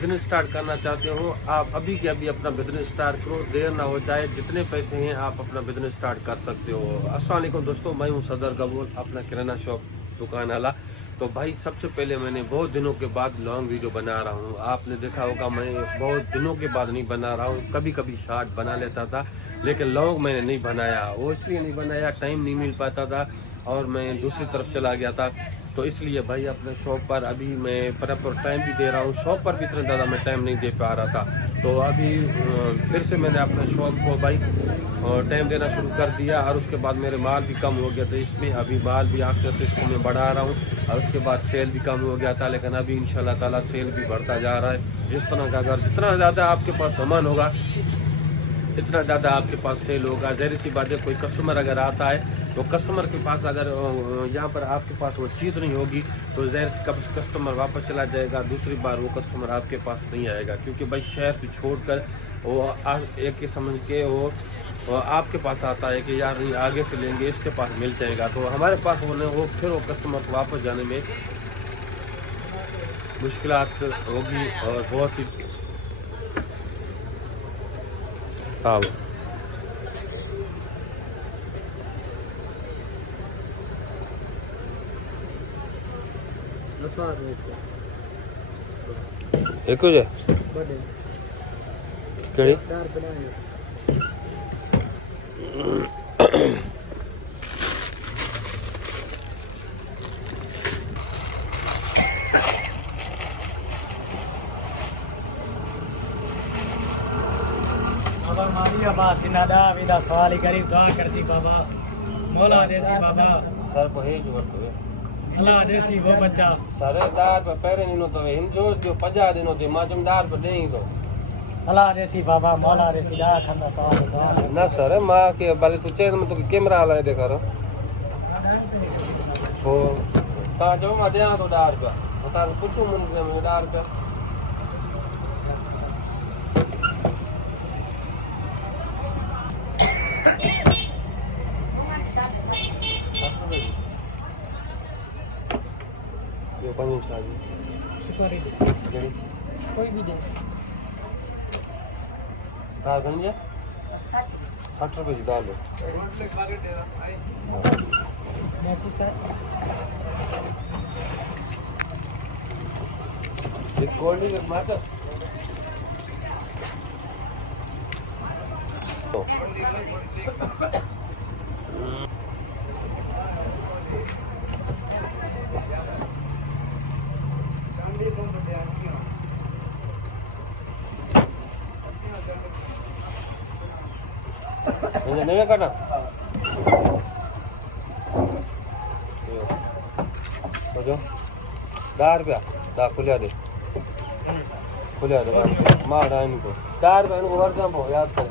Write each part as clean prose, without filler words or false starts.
Business start करना चाहते हो, आप अभी के अभी अपना बिजनेस स्टार्ट करो, देर ना हो जाए। जितने पैसे हैं आप अपना बिजनेस स्टार्ट कर सकते हो। अस्सलाम वालेकुम दोस्तों, मैं हूं सदर गबूल, अपना किराना शॉप दुकान वाला। तो भाई सबसे पहले मैंने बहुत दिनों के बाद लॉन्ग वीडियो बना रहा हूं। आपने देखा होगा मैं बहुत दिनों के बाद नहीं बना रहा हूं। कभी कभी शॉर्ट बना लेता था, लेकिन लॉन्ग मैंने नहीं बनाया। वो इसलिए नहीं बनाया, टाइम नहीं मिल पाता था और मैं दूसरी तरफ चला गया था। तो इसलिए भाई अपने शॉप पर अभी मैं प्रॉपर टाइम भी दे रहा हूँ। शॉप पर भी इतना ज़्यादा मैं टाइम नहीं दे पा रहा था। तो अभी फिर से मैंने अपने शॉप को भाई टाइम देना शुरू कर दिया। और उसके बाद मेरे माल भी कम हो गया था इसमें। अभी माल भी आस्ते आस्ते इसको मैं बढ़ा रहा हूँ। और उसके बाद सेल भी कम हो गया था, लेकिन अभी इंशाल्लाह ताला सेल भी बढ़ता जा रहा है। जिस तरह का अगर जितना ज़्यादा आपके पास सामान होगा, इतना ज़्यादा आपके पास सेल होगा। ज़ाहिर सी बात है, कोई कस्टमर अगर आता है तो कस्टमर के पास अगर यहाँ पर आपके पास वो चीज़ नहीं होगी तो ज़ाहिर सी कस्टमर वापस चला जाएगा। दूसरी बार वो कस्टमर आपके पास नहीं आएगा, क्योंकि भाई शहर को छोड़कर वो एक समझ के वो आपके पास आता है कि यार नहीं आगे से लेंगे, इसके पास मिल जाएगा। तो हमारे पास वो फिर वो कस्टमर को वापस जाने में मुश्किलात होगी और बहुत ही। हाँ एक हो जाए कड़ी सवाल करीब दुआ करसी बाबा मौला देसी बाबा सर परहेज वरतो अल्लाह देसी वो बच्चा सर दार पर पैरे नीनो तो हिन जो 50 दिनों ते मां तुम दार पर देई तो अल्लाह देसी बाबा मौला देसी दा खंदा सवाल दुआ ना सर मां के बाले तू चेन में तो कैमरा हलाए दे कर हो ता जो मा दे तो दार का बता पूछो मुझे दार का ये पानी चाहिए शुक्र कोई भी दे दाल बन गया 60 रुपए की दाल है मैची सर एक कोल्ड ड्रिंक मात्र नहीं करना तो जो 10 रुपया दा खुलिया दे मार इनको 10 रुपया इनको वर्जा पो याद कर।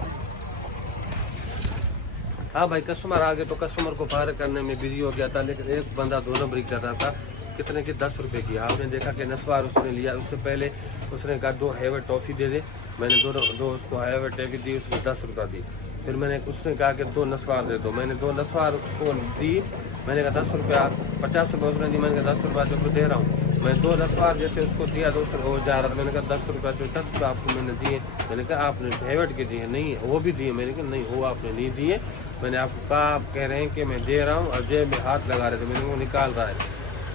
हाँ भाई कस्टमर आ गए तो कस्टमर को फायर करने में बिजी हो गया था, लेकिन एक बंदा 2 नंबर कर रहा था। कितने की 10 रुपए की। आपने देखा कि नस्वार उसने लिया, उससे पहले उसने कहा 2 हैवर टॉफ़ी दे दे। मैंने दो उसको हैवर टॉफ़ी दी, उसको 10 रुपया दी। फिर मैंने उसने कहा कि 2 नस्वार दे दो। मैंने 2 नस्वार उसको दी। मैंने कहा 10 रुपया 50 रुपये उसने दी। मैंने कहा 10 रुपया तो दे रहा हूँ मैं। 2 नस्वार जैसे उसको दिया 2 हो जा रहा था। मैंने कहा 10 रुपया जो 10 रुपये आपको मैंने दिए। मैंने कहा आपने हैवर्ट के दिए नहीं, वो भी दिए। मैंने कहा नहीं वो आपने नहीं दिए। मैंने आपको कहा आप कह रहे हैं कि मैं दे रहा हूँ और जेब में हाथ लगा रहे थे। मैंने वो निकाल रहा है।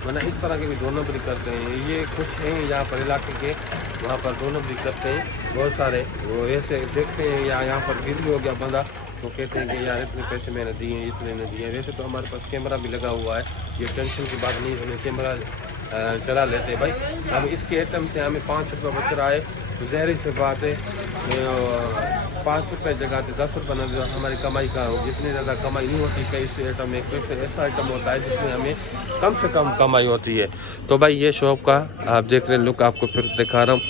वरना इस तरह के भी 2 नंबरी करते हैं। ये कुछ हैं यहाँ पर इलाके के, वहाँ पर 2 नंबरी करते हैं बहुत सारे। वो ऐसे देखते हैं या यहाँ पर बिजी हो गया बंदा तो कहते हैं कि यार इतने पैसे मैंने दिए, इतने ने दिए। वैसे तो हमारे पास कैमरा भी लगा हुआ है, ये टेंशन की बात नहीं। हमें कैमरा चला लेते हैं भाई। अब इसके आइटम से हमें 5 रुपये बच रहा है तो ज़ाहिर सी बात है 5 रुपये जगह से 10 रुपये न हमारी कमाई का हो। जितनी ज़्यादा कमाई नहीं होती कई से आइटम में, कोई ऐसा आइटम होता है जिसमें हमें कम से कम कमाई होती है। तो भाई ये शॉप का आप देख रहे हैं लुक, आपको फिर दिखा रहा हूँ।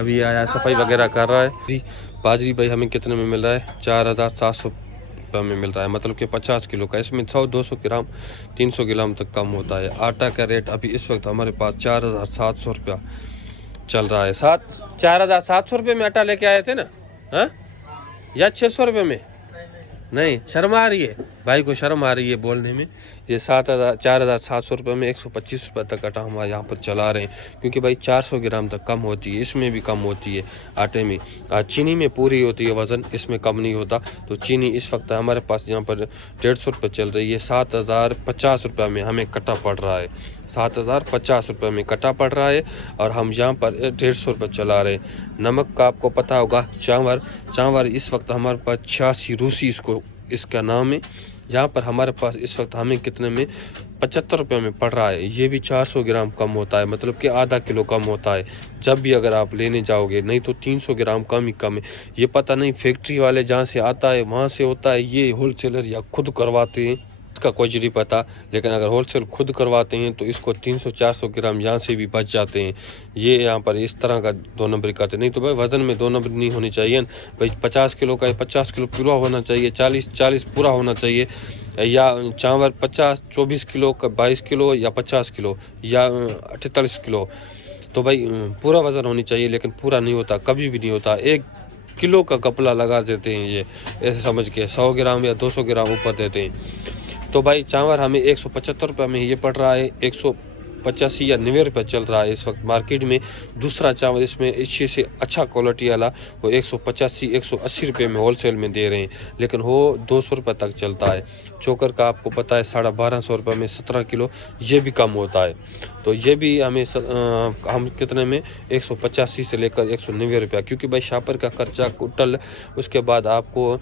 अभी आया सफाई वगैरह कर रहा है जी। बाजरी भाई हमें कितने में मिल रहा है? 4700 रुपये में मिल रहा है, मतलब कि 50 किलो का। इसमें 100-200 ग्राम 300 ग्राम तक कम होता है। आटा का रेट अभी इस वक्त हमारे पास 4700 रुपया चल रहा है। 4700 रुपये में आटा लेके आए थे ना? हाँ या 600 रुपये में? नहीं शर्मा आ रही है। भाई को शर्म आ रही है बोलने में। ये 4,700 रुपये में 125 रुपये तक आटा हम यहाँ पर चला रहे हैं, क्योंकि भाई 400 ग्राम तक कम होती है, इसमें भी कम होती है आटे में। चीनी में पूरी होती है वज़न, इसमें कम नहीं होता। तो चीनी इस वक्त हमारे पास यहाँ पर 150 रुपये चल रही है। 7,050 रुपये में हमें कटा पड़ रहा है, 7,050 रुपये में कटा पड़ रहा है, और हम यहाँ पर 150 रुपये चला रहे हैं। नमक का आपको पता होगा, चावल इस वक्त हमारे पास 86 रूसी इसका नाम है। यहाँ पर हमारे पास इस वक्त हमें कितने में 75 रुपये में पड़ रहा है। ये भी 400 ग्राम कम होता है, मतलब कि आधा किलो कम होता है जब भी अगर आप लेने जाओगे, नहीं तो 300 ग्राम कम ही कम है। ये पता नहीं फैक्ट्री वाले जहाँ से आता है वहाँ से होता है, ये होलसेलर या खुद करवाते हैं, इसका कुछ नहीं पता। लेकिन अगर होलसेल खुद करवाते हैं तो इसको 300-400 ग्राम यहाँ से भी बच जाते हैं। ये यहाँ पर इस तरह का 2 नंबरी करते, नहीं तो भाई वज़न में 2 नंबरी नहीं होनी चाहिए भाई। 50 किलो का 50 किलो पूरा होना चाहिए, 40 पूरा होना चाहिए। या चावल 24 किलो का 22 किलो या 50 किलो या 48 किलो, तो भाई पूरा वज़न होनी चाहिए। लेकिन पूरा नहीं होता, कभी भी नहीं होता। 1 किलो का कपला लगा देते हैं ये, ऐसे समझ के 100 ग्राम या 200 ग्राम ऊपर देते हैं। तो भाई चावल हमें 175 रुपये में ये पड़ रहा है, 185 या 90 रुपये चल रहा है इस वक्त मार्केट में। दूसरा चावल इसमें इससे से अच्छा क्वालिटी वाला वो 185-180 रुपये में होलसेल में दे रहे हैं, लेकिन वो 200 रुपये तक चलता है। चोकर का आपको पता है 1250 रुपये में 17 किलो, ये भी कम होता है। तो ये भी हमें हम कितने में 185 से लेकर 190 रुपया, क्योंकि भाई शापर का खर्चा कुटल, उसके बाद आपको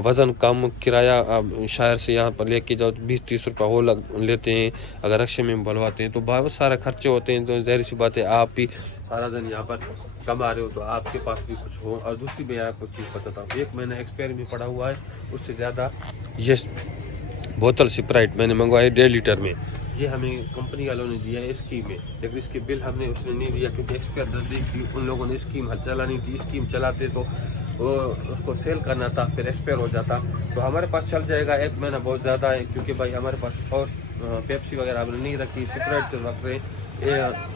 वज़न कम, किराया शहर से यहाँ पर लेके जाओ 20-30 रुपये हो लेते हैं। अगर रक्शे में भरवाते हैं तो बहुत सारे खर्चे होते हैं। तो ज़ाहिर सी बात है, आप भी सारा दिन यहाँ पर कमा रहे हो तो आपके पास भी कुछ हो। और दूसरी मैं आपको चीज़ बताता हूँ, 1 महीना एक्सपायर में पड़ा हुआ है, उससे ज़्यादा ये बोतल स्प्राइट मैंने मंगवाई 1.5 लीटर में, ये हमें कंपनी वालों ने दिया है स्कीम में, लेकिन इसके बिल हमने उसने नहीं दिया, क्योंकि एक्सपायर नज़दीक थी। उन लोगों ने स्कीम चलानी थी, स्कीम चलाते तो वो उसको सेल करना था, फिर एक्सपायर हो जाता। तो हमारे पास चल जाएगा 1 महीना, बहुत ज़्यादा है, क्योंकि भाई हमारे पास और पेप्सी वगैरह हमने नहीं रखी, स्प्राइट से रख रहे हैं।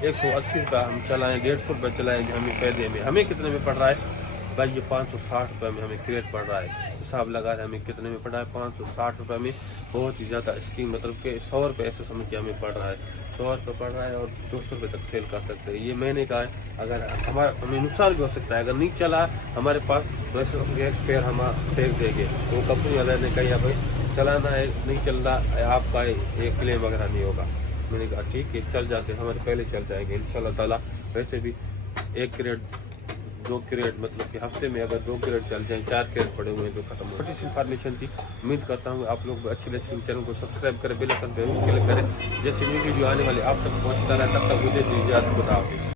180 रुपये हम चलाएँ, 150 रुपये चलाएँगे हमें फायदे में। हमें कितने में पड़ रहा है भाई, ये 560 रुपये में हमें क्रेट पड़ रहा है। हिसाब लगा रहे हमें कितने में पड़ रहा है, 560 रुपये में। बहुत ही ज़्यादा स्कीम, मतलब कि 100 रुपये ऐसे समझ के हमें पड़ रहा है, 100 रुपये पड़ रहा है, और 200 रुपये तक सेल कर सकते हैं। ये महीने का है, अगर हमें नुकसान भी हो सकता है अगर नहीं चला हमारे पास, तो ऐसे एक्सपायर हम फेंक देंगे। तो कंपनी वाले ने कहा भाई चलाना है, नहीं चल रहा आपका एक क्लेम वगैरह नहीं होगा। मैंने कहा ठीक है, चल जाते हमारे पहले चल जाएंगे इंशाल्लाह ताला। वैसे भी 1 क्रेट 2 क्रेट, मतलब कि हफ्ते में अगर 2 क्रेट चल जाए, 4 क्रेट पड़े हुए हैं तो खत्म हो। छोटी सी इन्फॉर्मेशन थी, उम्मीद करता हूँ आप लोग अच्छी लगी। चैनल को सब्सक्राइब करें, बेल आइकन पे क्लिक करें, जैसे वीडियो आने वाले आप तक पहुँचता रहे। तब तक मुझे दीजिए, खुदा हाफिज़।